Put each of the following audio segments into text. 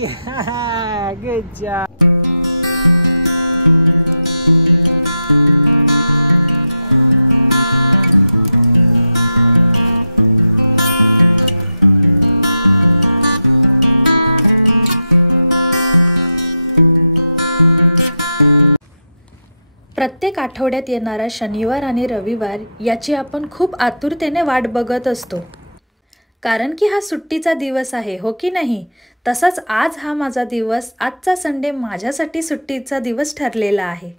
Good job. प्रत्येक आठवड्यात येणारा शनिवार आणि रविवार याची आपण खूप आतुरतेने वाट बघत असतो, कारण की हा सुट्टीचा दिवस आहे, हो की नाही? तसाच आज हा माझा दिवस, आजचा संडे माझ्यासाठी सुट्टीचा दिवस ठरलेला आहे,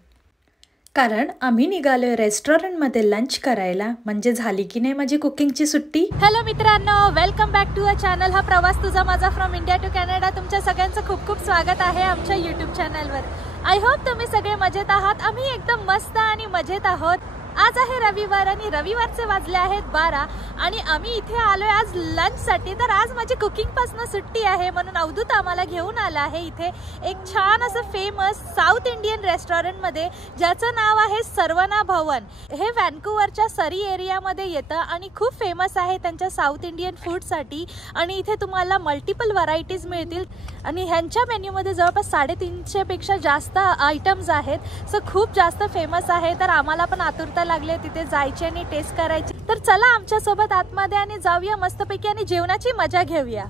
कारण आम्ही निघालोय रेस्टॉरंटमध्ये लंच करायला. म्हणजे झाली की नाही माझी कुकिंगची सुट्टी. हॅलो मित्रांनो, welcome back to a channel. हा प्रवास तुझा माझा फ्रॉम इंडिया टू कॅनडा. तुमच्या सगळ्यांचं खूप खूप स्वागत आहे आमच्या यूट्यूब चॅनलवर. आय होप तुम्ही सगळे मजेत आहात. आम्ही एकदम मस्त आणि मजेत आहोत. आज आहे रविवार आणि रविवारचे वाजले आहेत 12 आणि आम्ही इथे आलोय आज लंचसाठी. तर आज माझी कुकिंगपासून सुट्टी आहे, म्हणून अवधूत आम्हाला घेऊन आला आहे इथे एक छान असं फेमस साऊथ इंडियन रेस्टॉरंटमध्ये, ज्याचं नाव आहे सर्वना भवन. हे व्हॅन्कुव्हरच्या सरी एरियामध्ये येतं आणि खूप फेमस आहे त्यांच्या साऊथ इंडियन फूडसाठी. आणि इथे तुम्हाला मल्टिपल व्हरायटीज मिळतील आणि ह्यांच्या मेन्यूमध्ये जवळपास 350 पेक्षा जास्त आयटम्स आहेत. सो खूप जास्त फेमस आहे. तर आम्हाला पण आतुरता लागले तिथे जायची आणि टेस्ट करायची. तर चला आमच्या सोबत आतमध्ये आणि जाऊया मस्तपैकी आणि जेवणाची मजा घेऊया.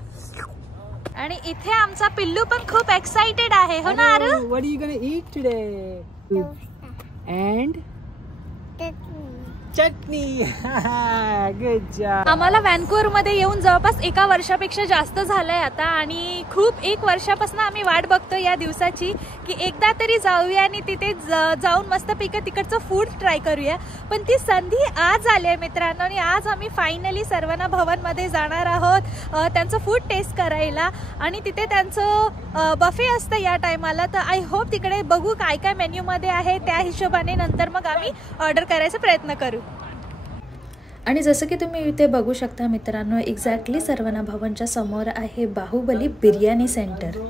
आणि इथे आमचा पिल्लू पण खूप एक्साइटेड आहे, हो ना आरू? What are you gonna eat today? And chutney. Good job. आम्हाला व्हॅन्कुव्हर मध्ये येऊन जवळपास 1 वर्षापेक्षा जास्त झालंय आता आणि खूप 1 वर्षापासून आम्ही वाट बघतो या दिवसाची की एकदा तरी जाऊया आणि तिथे जाऊन मस्तपैकी तिकडचं फूड ट्राय करूया. पण ती संधी आज आली आहे मित्रांनो आणि आज आम्ही फायनली सर्वना भवन मध्ये जाणार आहोत त्यांचं फूड टेस्ट करायला. आणि तिथे त्यांचं बफे असतं या टायमाला. तर आय होप तिकडे बघू काय काय मेन्यू मध्ये आहे, त्या हिशोबाने नंतर मग आम्ही ऑर्डर करायचा प्रयत्न करू. आणि जसं की तुम्ही इथे बघू शकता मित्रांनो, एक्झॅक्टली सर्वना भवनच्या समोर आहे बाहुबली बिर्याणी सेंटर.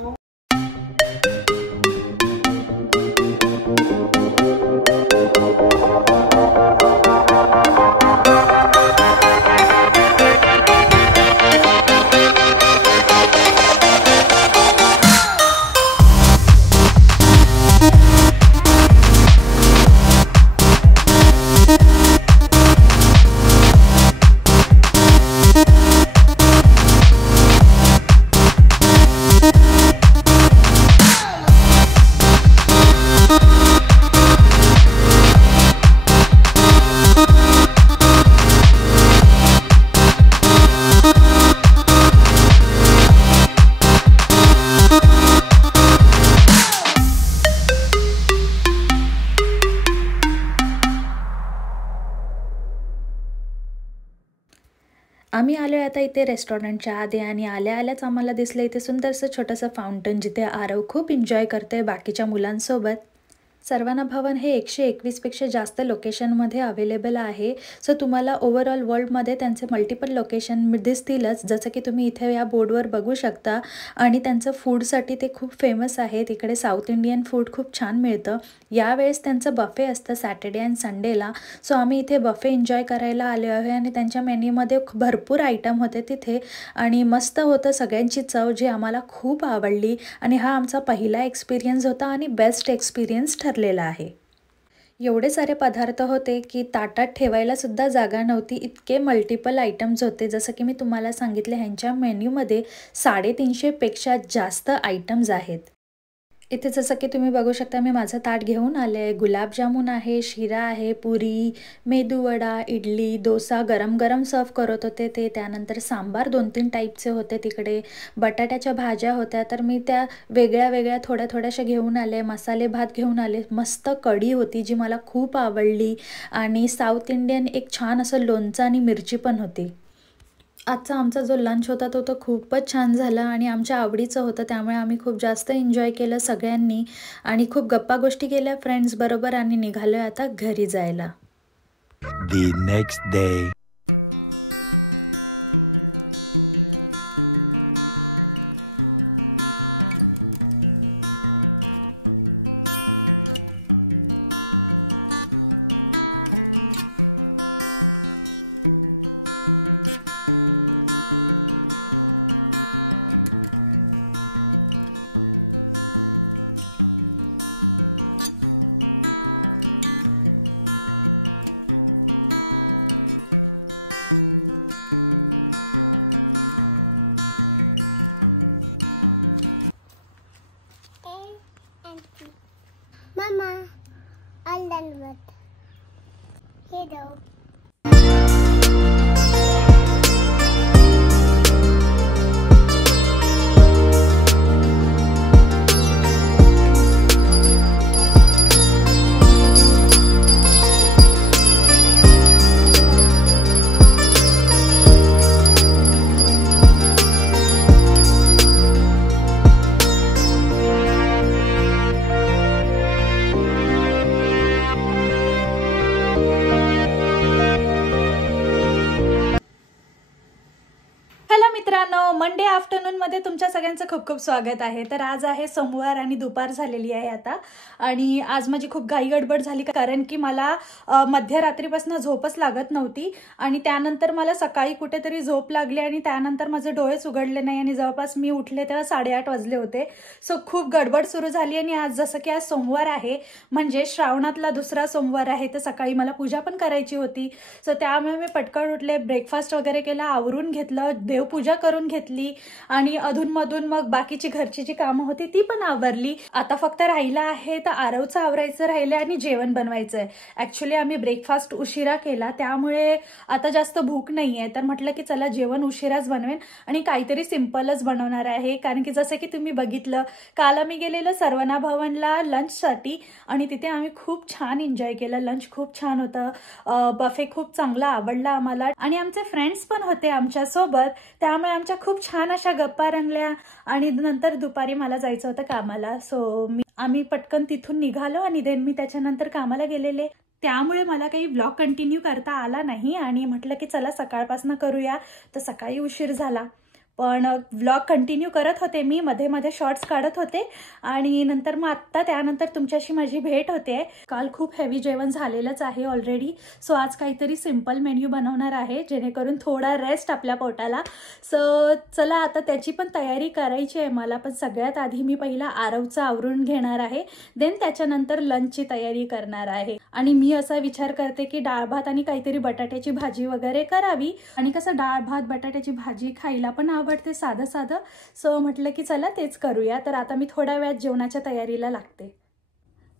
आम्ही आलो आता इथे रेस्टॉरंटच्या आधी आणि आल्याच आम्हाला दिसलं इथे सुंदरसं छोटंसं फाउंटन, जिथे आरव खूप एन्जॉय करते बाकीच्या मुलांसोबत. सर्वना भवन हे 121 पेक्षा जास्त लोकेशनमध्ये अवेलेबल आहे. सो तुम्हाला ओव्हरऑल वर्ल्डमध्ये त्यांचे मल्टिपल लोकेशन दिसतीलच, जसं की तुम्ही इथे या बोर्डवर बघू शकता. आणि त्यांचं फूडसाठी ते खूप फेमस आहे. तिकडे साऊथ इंडियन फूड खूप छान मिळतं. यावेळेस त्यांचं बफे असतं सॅटर्डे अँड संडेला. सो आम्ही इथे बफे एन्जॉय करायला आलो आहे आणि त्यांच्या मेन्यूमध्ये भरपूर आयटम होते तिथे आणि मस्त होतं. सगळ्यांची चव जी आम्हाला खूप आवडली आणि हा आमचा पहिला एक्सपिरियन्स होता आणि बेस्ट एक्सपिरियन्स ठरलेला आहे. एवढे सारे पदार्थ होते की ताटात ठेवायला सुद्धा जागा नव्हती, इतके मल्टिपल आयटम्स होते. जसं की मी तुम्हाला सांगितले, ह्यांच्या मेन्यूमध्ये 350 पेक्षा जास्त आयटम्स आहेत. इथे जसं की तुम्ही बघू शकता, मी माझं ताट घेऊन आले. गुलाबजामुन आहे, शिरा आहे, पुरी, मेदूवडा, इडली, डोसा गरम गरम सर्व करत होते ते. त्यानंतर सांबार 2-3 टाईपचे होते तिकडे. बटाट्याच्या भाज्या होत्या, तर मी त्या वेगळ्या थोड्याशा घेऊन आले. मसाले भात घेऊन आले. मस्त कढी होती जी मला खूप आवडली आणि साऊथ इंडियन एक छान असं लोणचं आणि मिरची पण होती. आजचा आमचा जो लंच होता तो तर खूपच छान झाला आणि आमच्या आवडीचं होतं, त्यामुळे आम्ही खूप जास्त एन्जॉय केलं सगळ्यांनी आणि खूप गप्पा गोष्टी केल्या फ्रेंड्स बरोबर आणि निघालोय आता घरी जायला. The next day. Monday afternoon मध्ये तुमच्या सगळ्यांचं खूप खूप स्वागत आहे। तर आज आहे सोमवार आणि दुपार झालेली आहे आता, आणि आज माझी खूप घाई गडबड झाली कारण की मला मध्यरात्रीपासून झोपच लागत नव्हती आणि त्यानंतर मला सकाळी कुठेतरी झोप लागली आणि त्यानंतर माझे डोळेच उघडले नाही आणि जवळपास मी उठले तेव्हा 8:30 वाजले होते। सो खूप गडबड सुरू झाली आणि आज जसं की आज सोमवार आहे म्हणजे श्रावणातला दुसरा सोमवार आहे, तर सकाळी मला पूजा पण करायची होती। सो त्यामुळे मी पटकन उठले, ब्रेकफास्ट वगैरे केला, आवरून घेतलं, देवपूजा करून घेतली आणि अधूनमधून मग बाकीची घरची जी कामं होती ती पण आवरली। आता फक्त राहिला आहे तर आरवचं आवरायचं राहिले आणि जेवण बनवायचंय। ऍक्च्युली आम्ही ब्रेकफास्ट उशिरा केला त्यामुळे आता जास्त भूक नाहीये, तर म्हटलं की चला जेवण उशिराच बनवेन आणि काहीतरी सिंपलच बनवणार आहे। कारण की जसं की तुम्ही बघितलं, काल आम्ही गेलेलो सर्वना भवनला लंचसाठी आणि तिथे आम्ही खूप छान एन्जॉय केलं। लंच खूप छान होतं, बफे खूप चांगला आवडला आम्हाला आणि आमचे फ्रेंड्स पण होते आमच्या सोबत, त्यामुळे आमच्या खूप छान अशा गप्पा रंगल्या आणि नंतर दुपारी मला जायचं होतं कामाला। सो आम्ही पटकन तिथून निघालो आणि देन मी त्याच्यानंतर कामाला गेलेले, त्यामुळे मला काही व्लॉग कंटिन्यू करता आला नाही आणि म्हटलं की चला सकाळपासून करूया, तर सकाळी उशीर झाला। पण व्लॉग कंटिन्यू करत होते मी, मध्ये मध्ये शॉर्ट्स काढत होते आणि नंतर मग आत्ता त्यानंतर तुमच्याशी माझी भेट होते। काल खूप हेवी जेवण झालेलंच आहे ऑलरेडी, सो आज काहीतरी सिंपल मेन्यू बनवणार आहे जेणेकरून थोडा रेस्ट आपल्या पोटाला। सो चला आता त्याची पण तयारी करायची आहे मला, पण सगळ्यात आधी मी पहिला आरवचं आवरून घेणार आहे, देन त्याच्यानंतर लंचची तयारी करणार आहे। आणि मी असा विचार करते की डाळ भात आणि काहीतरी बटाट्याची भाजी वगैरे करावी, आणि कसं डाळ भात बटाट्याची भाजी खायला पण आवडते साधं साधं। सो म्हटलं की चला तेच करूया। तर आता मी थोड्या वेळात जेवणाच्या तयारीला लागते।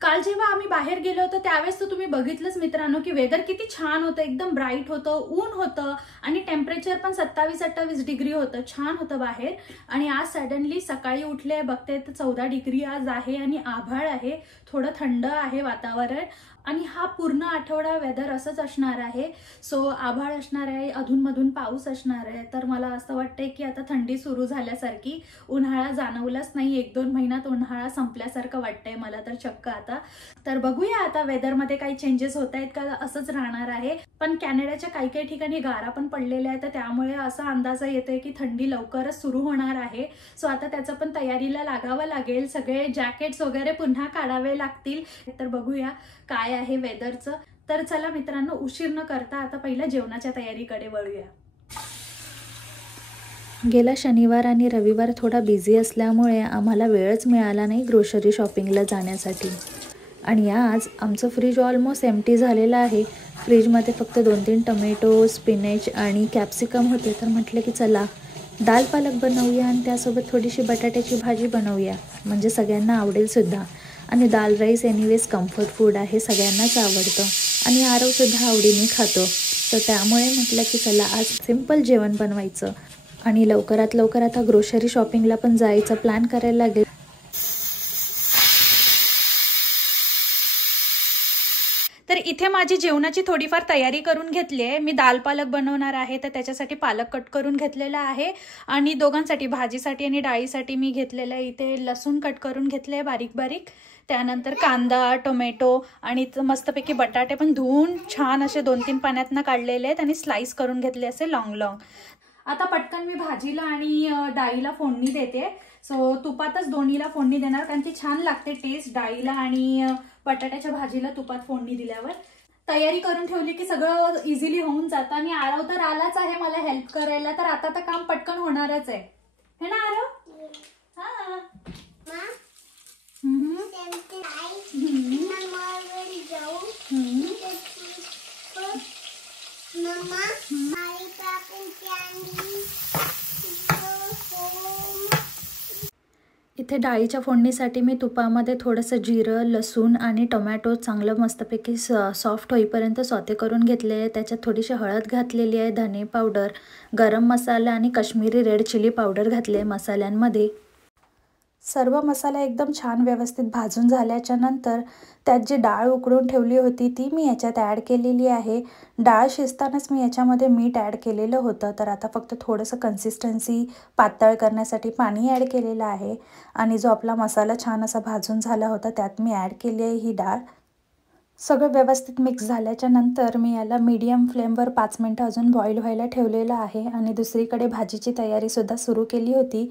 काल जेव्हा आम्ही बाहेर गेलो होतो त्यावेळेस तर तुम्ही बघितलंच मित्रांनो की वेदर किती छान होतं, एकदम ब्राईट होतं, ऊन होतं आणि टेम्परेचर पण 27-28 डिग्री होतं, छान होतं बाहेर। आणि आज सडनली सकाळी उठले बघते तर 14 डिग्री आज आहे आणि आभाळ आहे, थोडं थंड आहे वातावरण आणि हा पूर्ण आठवडा वेदर असंच असणार आहे। सो आभाळ असणार आहे, अधूनमधून पाऊस असणार आहे, तर मला असं वाटतंय की आता थंडी सुरू झाल्यासारखी, उन्हाळा जाणवलाच नाही, 1-2 महिन्यात उन्हाळा संपल्यासारखं वाटतंय मला तर चक्क आता। तर बघूया आता वेदरमध्ये काही चेंजेस होत आहेत का असंच राहणार आहे। पण कॅनडाच्या काही काही ठिकाणी गारा पण पडलेल्या आहेत, तर त्यामुळे असा अंदाज येतोय की थंडी लवकरच सुरू होणार आहे। सो आता त्याचं पण तयारीला लागावं लागेल, सगळे जॅकेट्स वगैरे पुन्हा काढावे लागतील। तर बघूया काय आहे वेदरचं। तर चला मित्रांनो, उशीर न करता आता पहिल्या जेवणाच्या तयारीकडे वळूया। गेला शनिवार आणि रविवार थोडा बिझी असल्यामुळे आम्हाला वेळच मिळाला नाही ग्रोसरी शॉपिंगला जाण्यासाठी, आणि आज आमचं फ्रीज ऑलमोस्ट एम्प्टी झालेलं आहे। फ्रीजमध्ये फक्त 2-3 टोमॅटो, स्पिनेच आणि कॅप्सिकम होते, तर म्हटलं की चला दाल पालक बनवूया आणि त्यासोबत थोडीशी बटाट्याची भाजी बनवूया, म्हणजे सगळ्यांना आवडेल सुद्धा। आणि दाल राईस एनिवेज कम्फर्ट फूड आहे, सगळ्यांनाच आवडतं आणि आरवसुद्धा आवडीने खातो, तर त्यामुळे म्हटलं की चला आज सिंपल जेवण बनवायचं आणि लवकरात लवकर आता ग्रोसरी शॉपिंगला पण जायचं प्लॅन करायला लागेल। तर इथे माझी जेवणाची थोडीफार तयारी करून घेतली आहे। मी दाल पालक बनवणार आहे, तर त्याच्यासाठी पालक कट करून घेतलेला आहे आणि दोघांसाठी भाजीसाठी आणि डाळीसाठी मी घेतलेलं आहे इथे लसूण कट करून घेतले बारीक बारीक, त्यानंतर कांदा, टोमॅटो आणि मस्तपैकी बटाटे पण धुवून छान असे 2-3 पाण्यातनं काढलेले आहेत आणि स्लाइस करून घेतले असे लॉंग लॉंग। आता पटकन मी भाजीला आणि डाळीला फोडणी देते। सो तुपातच दोन्हीला फोडणी देणार कारण की छान लागते टेस्ट डाळीला आणि बटाट्याच्या भाजीला तुपात फोडणी दिल्यावर। तयारी करून ठेवली की सगळं इझिली होऊन जातं आणि आरव तर आलाच आहे मला हेल्प करायला, तर आता तर काम पटकन होणारच आहे, है ना आरव? हा इथे इथे डाळीच्या फोडणीसाठी मी तुपामध्ये थोडंसं जिरं, लसूण आणि टोमॅटो चांगलं मस्तपैकी सॉफ्ट होईपर्यंत सॉते करून घेतले आहे. त्याच्यात थोडीशी हळद घातलेली आहे, धने पावडर, गरम मसाला आणि काश्मीरी रेड चिली पावडर घातले आहे मसाल्यांमध्ये. सर्व मसाला एकदम छान व्यवस्थित भाजून झाल्याच्या नंतर त्यात जी डाळ उकडून ठेवली होती ती मी याच्यात ॲड केलेली आहे. डाळ शिजतानाच मी याच्यामध्ये मीठ ॲड केलेलं होतं, तर आता फक्त थोडंसं कन्सिस्टन्सी पातळ करण्यासाठी पाणी ॲड केलेलं आहे. आणि जो आपला मसाला छान असा भाजून झाला होता त्यात मी ॲड केली आहे ही डाळ. सगळं व्यवस्थित मिक्स झाल्याच्या नंतर मी याला मीडियम फ्लेमवर 5 मिनटं अजून बॉईल व्हायला ठेवलेलं आहे. आणि दुसरीकडे भाजीची तयारीसुद्धा सुरू केली होती.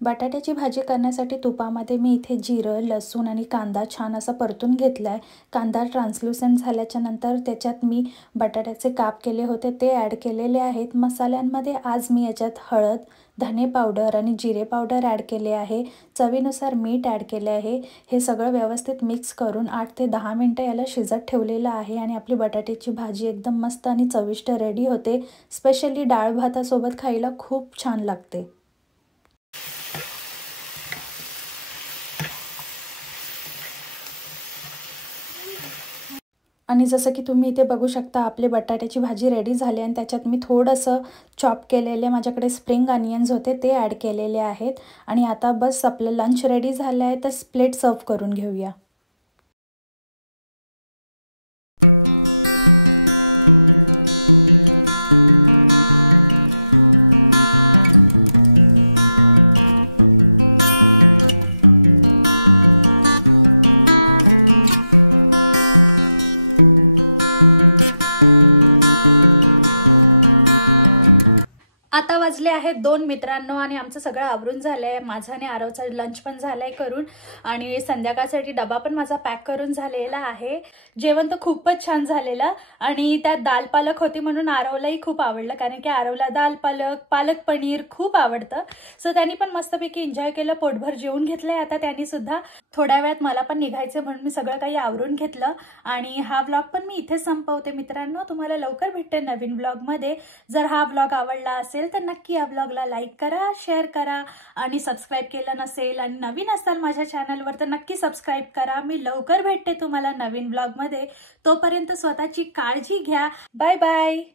बटाट्याची भाजी करण्यासाठी तुपामध्ये मी इथे जिरं, लसूण आणि कांदा छान असा परतून घेतला आहे. कांदा ट्रान्सल्युसंट झाल्याच्या नंतर त्याच्यात मी बटाट्याचे काप केले होते ते ॲड केलेले आहेत. मसाल्यांमध्ये आज मी याच्यात हळद, धने पावडर आणि जिरे पावडर ॲड केले आहे. चवीनुसार मीठ ॲड केले आहे. हे सगळं व्यवस्थित मिक्स करून 8 ते 10 मिनटं याला शिजत ठेवलेलं आहे. आणि आपली बटाट्याची भाजी एकदम मस्त आणि चविष्ट रेडी होते. स्पेशली डाळ भातासोबत खायला खूप छान लागते. आणि जसं की तुम्ही इथे बघू शकता आपली बटाट्याची भाजी रेडी झाली आणि त्याच्यात मी थोडंसं चॉप केलेले माझ्याकडे स्प्रिंग अनियन्स होते ते ॲड केलेले आहेत. आणि आता बस आपलं लंच रेडी झालं आहे, तर प्लेट सर्व करून घेऊया. आता वाजले आहेत 2 मित्रांनो आणि आमचं सगळं आवरून झालं आहे. माझं आणि आरवचा लंच पण झालं आहे करून आणि संध्याकाळसाठी डबा पण माझा पॅक करून झालेला आहे. जेवण तर खूपच छान झालेलं आणि त्यात दाल पालक होती म्हणून आरवलाही खूप आवडलं, कारण की आरवला दाल पालक, पालक पनीर खूप आवडतं. सो त्यांनी पण मस्तपैकी एन्जॉय केलं, पोटभर जेवून घेतलंय. आता त्यांनी सुद्धा थोड्या वेळात मला पण निघायचं म्हणून मी सगळं काही आवरून घेतलं आणि हा व्लॉग पण मी इथे संपवते मित्रांनो. तुम्हाला लवकर भेटते नवीन व्लॉगमध्ये. जर हा व्लॉग आवडला असेल तर नक्की या व्लॉगला लाईक करा, शेअर करा आणि सबस्क्राईब केलं नसेल आणि नवीन असाल माझ्या चॅनलवर तर नक्की सबस्क्राईब करा. मी लवकर भेटते तुम्हाला नवीन व्लॉगमध्ये. तोपर्यंत स्वतःची काळजी घ्या. Bye bye.